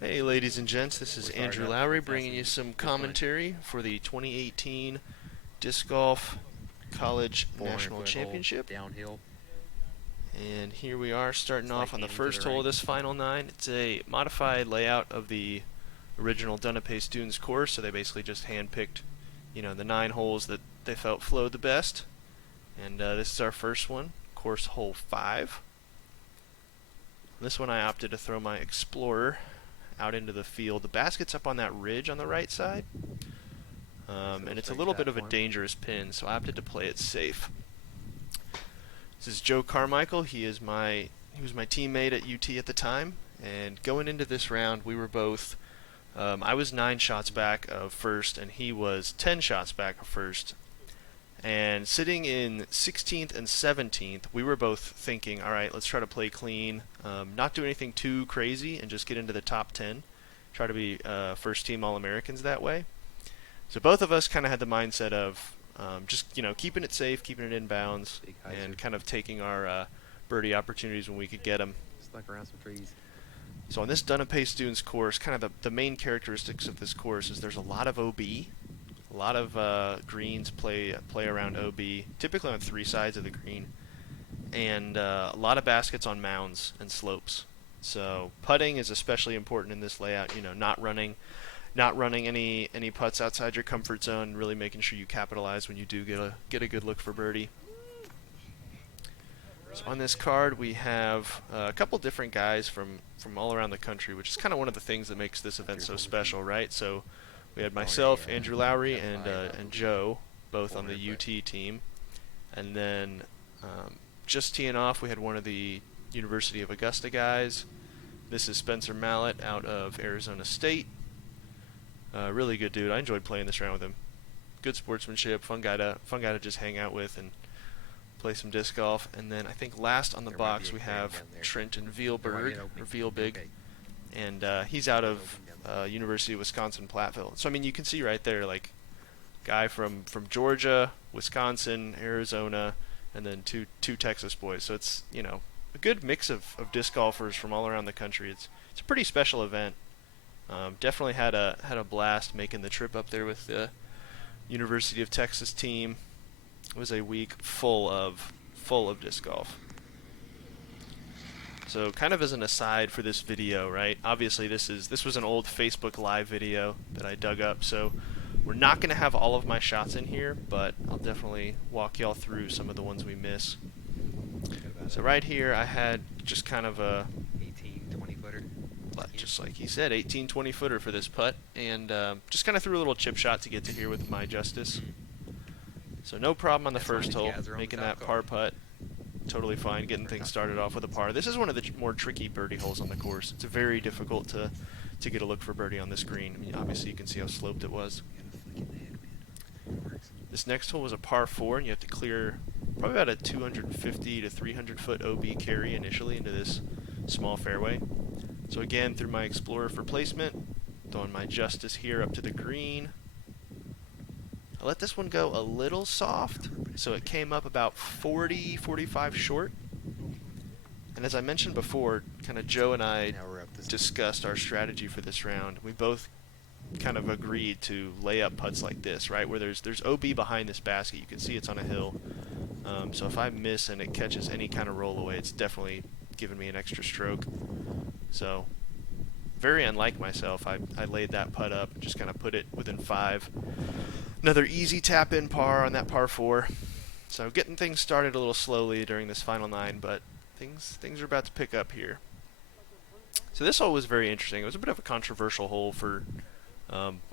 Hey ladies and gents, this is Andrew Lowrie bringing you some commentary for the 2018 Disc Golf College 400 National foot hole Championship. downhill. And here we are starting It's off like on the aiming for first the hole of right. this final nine. It's a modified layout of the original Dunipace Dunes course, so they basically just handpicked, the 9 holes that they felt flowed the best. And this is our first one, course hole 5. This one I opted to throw my Explorer out into the field. The basket's up on that ridge on the right side, and it's a little bit of a dangerous pin, so I opted to play it safe. This is Joe Carmical. He was my teammate at UT at the time, and going into this round, we were both. I was 9 shots back of first, and he was 10 shots back of first. And sitting in 16th and 17th, we were both thinking, all right, let's try to play clean, not do anything too crazy, and just get into the top 10. Try to be first-team All-Americans that way. So both of us kind of had the mindset of just keeping it safe, keeping it in bounds, and kind of taking our birdie opportunities when we could get them. Stuck around some trees. So on this Dunipace Dunes course, kind of the main characteristics of this course is there's a lot of OB. A lot of greens play around OB, typically on 3 sides of the green, and a lot of baskets on mounds and slopes. So putting is especially important in this layout. Not running any putts outside your comfort zone. Really making sure you capitalize when you do get a good look for birdie. So on this card we have a couple different guys from all around the country, which is kind of one of the things that makes this event so special, right? So we had myself, Andrew Lowrie, and Joe, both on the UT team. And then just teeing off, we had one of the University of Augusta guys. This is Spencer Mallett out of Arizona State. Really good dude. I enjoyed playing this round with him. Good sportsmanship, fun guy to just hang out with and play some disc golf. And then I think last on the box we have Trenton Vielbig, and he's out of University of Wisconsin Platteville. So I mean, you can see right there, like, guy from Georgia, Wisconsin, Arizona, and then two Texas boys. So it's a good mix of disc golfers from all around the country. It's a pretty special event. Definitely had a blast making the trip up there with the University of Texas team. It was a week full of disc golf. So kind of as an aside for this video, right? Obviously this was an old Facebook Live video that I dug up, so we're not going to have all of my shots in here, but I'll definitely walk y'all through some of the ones we miss. So right here I had just kind of a 18-20 footer. Just like he said, 18-20 footer for this putt, and just kind of threw a little chip shot to get to here with my Justice. So no problem on the first hole, making that par putt. Totally fine, getting things started off with a par. This is one of the more tricky birdie holes on the course. It's very difficult to get a look for birdie on this green. I mean, obviously you can see how sloped it was. This next hole was a par 4, and you have to clear probably about a 250 to 300 foot OB carry initially into this small fairway. So again, through my Explorer for placement, throwing my Justice here up to the green. I let this one go a little soft, so it came up about 40-45 short. And as I mentioned before, kind of Joe and I discussed our strategy for this round. We both kind of agreed to lay up putts like this, right, where there's OB behind this basket. You can see it's on a hill. So if I miss and it catches any kind of roll away, it's definitely giving me an extra stroke. So very unlike myself, I laid that putt up and just kind of put it within 5. Another easy tap-in par on that par 4. So getting things started a little slowly during this final 9, but things are about to pick up here. So this hole was very interesting. It was a bit of a controversial hole for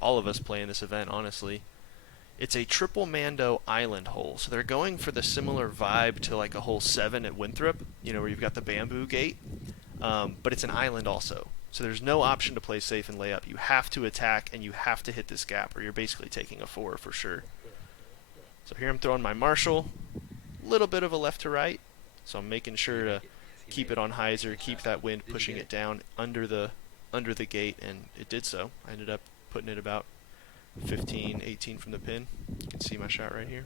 all of us playing this event, honestly. It's a triple Mando island hole, so they're going for the similar vibe to like a hole 7 at Winthrop, where you've got the bamboo gate, but it's an island also. So there's no option to play safe and lay up. You have to attack, and you have to hit this gap, or you're basically taking a 4 for sure. So here I'm throwing my Marshall, a little bit of a left to right, so I'm making sure to keep it on hyzer, keep that wind pushing it down under the gate, and it did so. I ended up putting it about 15, 18 from the pin. You can see my shot right here.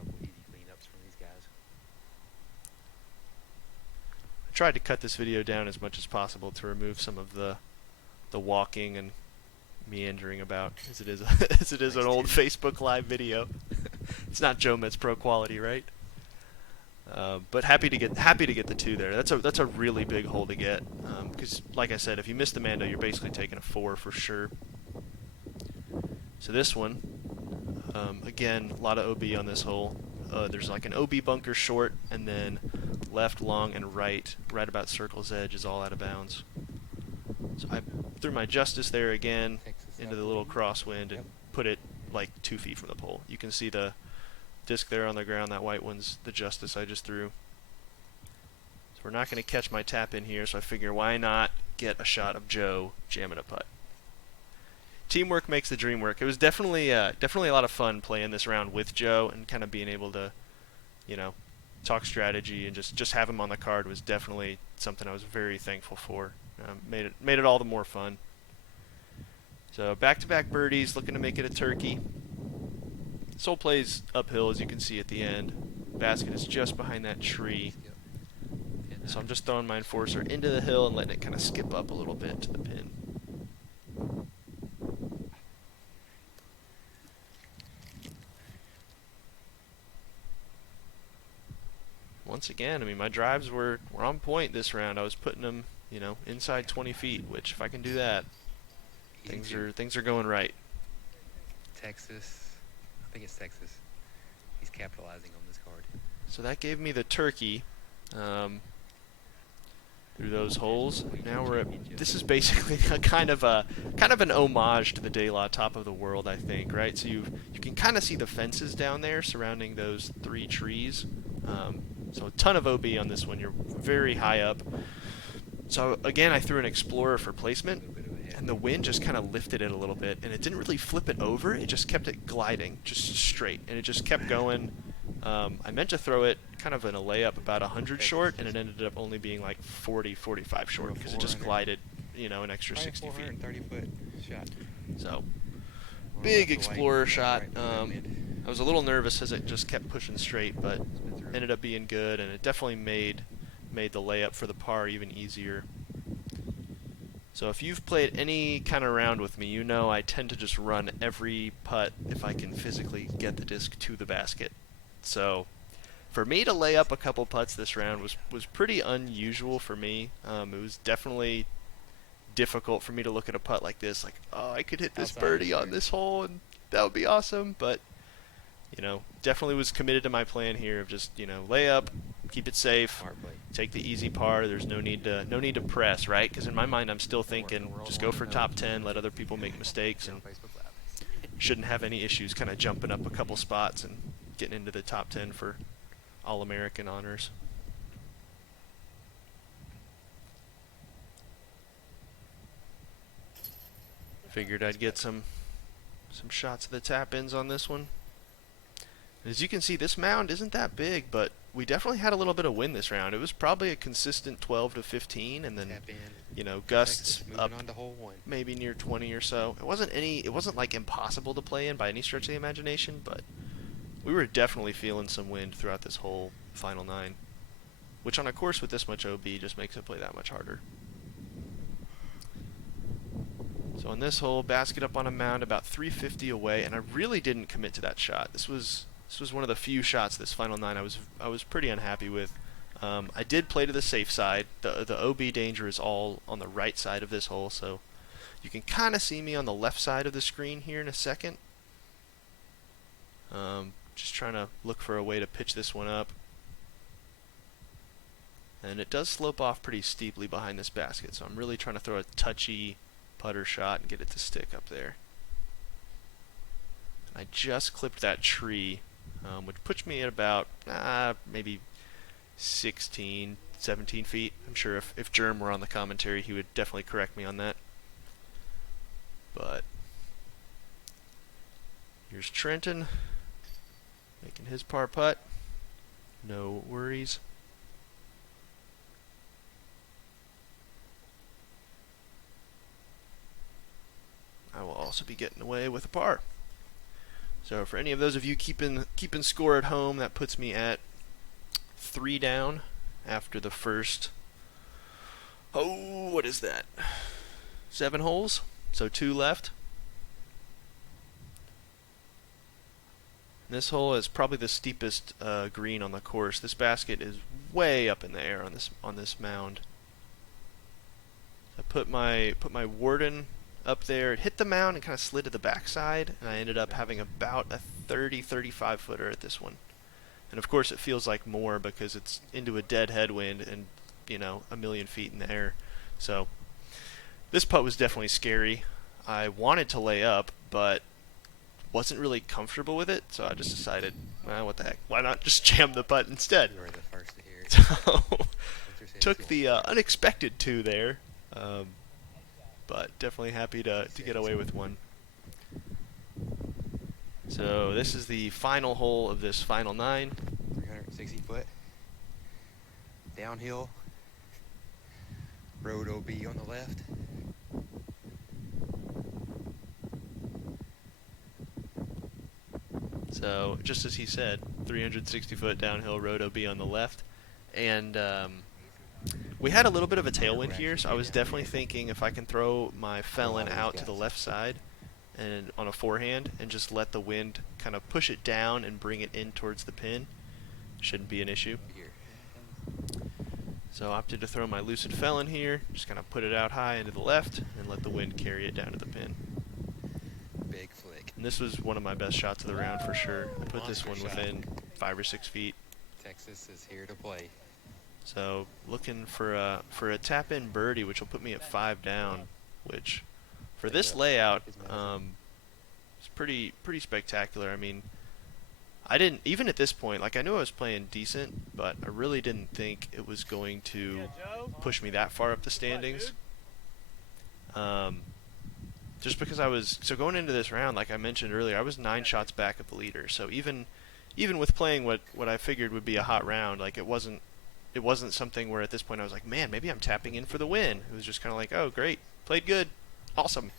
I tried to cut this video down as much as possible to remove some of the the walking and meandering about as it is as it is Nice an old too. Facebook Live video. It's not Joe Metz Pro quality, right? But happy to get the 2 there. That's a really big hole to get because, like I said, if you miss the Mando, you're basically taking a 4 for sure. So this one, again, a lot of OB on this hole. There's like an OB bunker short, and then left, long, and right about circle's edge is all out of bounds. So I threw my Justice there again Texas into the little Southwind. crosswind and Yep. put it like 2 feet from the pole. You can see the disc there on the ground. That white one's the Justice I just threw. So we're not going to catch my tap in here, so I figure why not get a shot of Joe jamming a putt. Teamwork makes the dream work. It was definitely a lot of fun playing this round with Joe and kind of being able to, you know, talk strategy and just have him on the card was definitely something I was very thankful for. Made it all the more fun. So back-to-back birdies, looking to make it a turkey. This hole plays uphill, as you can see at the end. Basket is just behind that tree. Yep. And, So I'm just throwing my enforcer into the hill and letting it kind of skip up a little bit to the pin. Once again, I mean, my drives were on point this round. I was putting them, you know, inside 20 feet, which if I can do that, things are going right. Texas. I think it's Texas. He's capitalizing on this card. So that gave me the turkey through those holes. Now we're at, this is basically a kind of an homage to the De La Top of the World, I think, right? So you can kind of see the fences down there surrounding those 3 trees. So a ton of OB on this one. You're very high up. So again, I threw an Explorer for placement, and the wind just kind of lifted it a little bit, and it didn't really flip it over. It just kept it gliding, just straight, and it just kept going. I meant to throw it kind of in a layup about 100 short, and it ended up only being like 40, 45 short because it just glided, you know, an extra 60 feet. 430-foot shot. So More big left to Explorer right, shot. right to mid. I was a little nervous as it just kept pushing straight, but ended up being good, and it definitely made the layup for the par even easier. So if you've played any kind of round with me, you know I tend to just run every putt if I can physically get the disc to the basket. So for me to lay up a couple putts this round was pretty unusual for me. It was definitely difficult for me to look at a putt like this, like, oh, I could hit this Outside birdie the on this hole, and that would be awesome. But you know, definitely was committed to my plan here of just, you know, lay up, keep it safe, Smart play. take the easy par. There's no need to press, right? Because in my mind, I'm still thinking just go for top 10, let other people make mistakes, and shouldn't have any issues kind of jumping up a couple spots and getting into the top 10 for All-American honors. Figured I'd get some shots of the tap-ins on this one. As you can see, this mound isn't that big, but we definitely had a little bit of wind this round. It was probably a consistent 12 to 15, and then, Tap in. you know, gusts Texas moving up on to hole 1. maybe near 20 or so. It wasn't like impossible to play in by any stretch of the imagination, but we were definitely feeling some wind throughout this whole final 9, which on a course with this much OB just makes it play that much harder. So on this hole, basket up on a mound about 350 away, and I really didn't commit to that shot. This was one of the few shots this final 9 I was pretty unhappy with. I did play to the safe side. The OB danger is all on the right side of this hole, so you can kind of see me on the left side of the screen here in a second. Just trying to look for a way to pitch this one up. And it does slope off pretty steeply behind this basket, so I'm really trying to throw a touchy putter shot and get it to stick up there. I just clipped that tree, which puts me at about maybe 16, 17 feet. I'm sure if Germ were on the commentary, he would definitely correct me on that. But here's Trenton making his par putt. No worries. I will also be getting away with a par. So for any of those of you keeping score at home, that puts me at 3 down after the first, what is that? 7 holes, so 2 left. This hole is probably the steepest green on the course. This basket is way up in the air on this mound. I put my Warden up there. It hit the mound and kind of slid to the backside, and I ended up having about a 35 footer at this one. And of course, it feels like more because it's into a dead headwind and, you know, a million feet in the air. So this putt was definitely scary. I wanted to lay up, but wasn't really comfortable with it, so I just decided, well, what the heck, why not just jam the putt instead? You were the first to hear it. So took the unexpected 2 there, but definitely happy to get away with one. So this is the final hole of this final 9. 360 foot. Downhill. Road OB on the left. So just as he said, 360 foot downhill road OB on the left. And we had a little bit of a tailwind here, so I was definitely thinking if I can throw my felon out to the left side and on a forehand and just let the wind kind of push it down and bring it in towards the pin, shouldn't be an issue. So I opted to throw my lucid felon here, just kind of put it out high into the left and let the wind carry it down to the pin. Big flick. And this was one of my best shots of the round for sure. I put this one within 5 or 6 feet. Texas is here to play. So looking for a tap in birdie, which will put me at 5 down, which for this layout is pretty spectacular. I mean, I didn't, even at this point, like I knew I was playing decent, but I really didn't think it was going to push me that far up the standings. Just because so going into this round, like I mentioned earlier, I was 9 shots back of the leader. So even with playing what I figured would be a hot round, like it wasn't something where at this point I was like, man, maybe I'm tapping in for the win. It was just kind of like, oh, great, played good, awesome.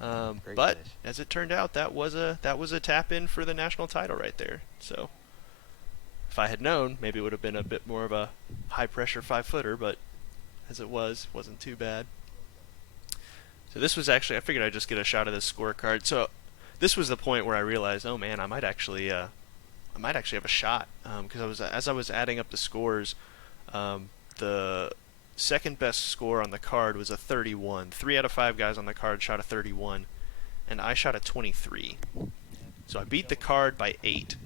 But finish. as it turned out, that was a tap in for the national title right there. So if I had known, maybe it would have been a bit more of a high pressure 5-footer, but as it wasn't too bad. So this was actually, I figured I'd just get a shot of this scorecard. So this was the point where I realized, oh man, I might actually have a shot, because as I was adding up the scores, the second best score on the card was a 31. 3 out of 5 guys on the card shot a 31, and I shot a 23. So I beat the card by 8.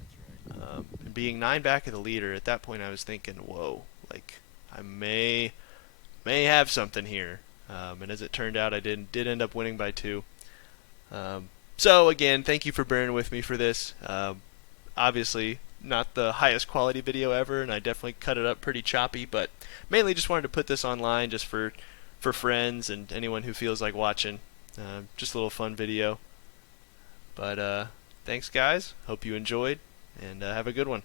And being 9 back of the leader, at that point I was thinking, whoa, like I may have something here. And as it turned out, I did end up winning by 2. So again, thank you for bearing with me for this. Obviously, not the highest quality video ever, and I definitely cut it up pretty choppy, but mainly just wanted to put this online just for friends and anyone who feels like watching. Just a little fun video. But thanks guys, hope you enjoyed, and have a good one.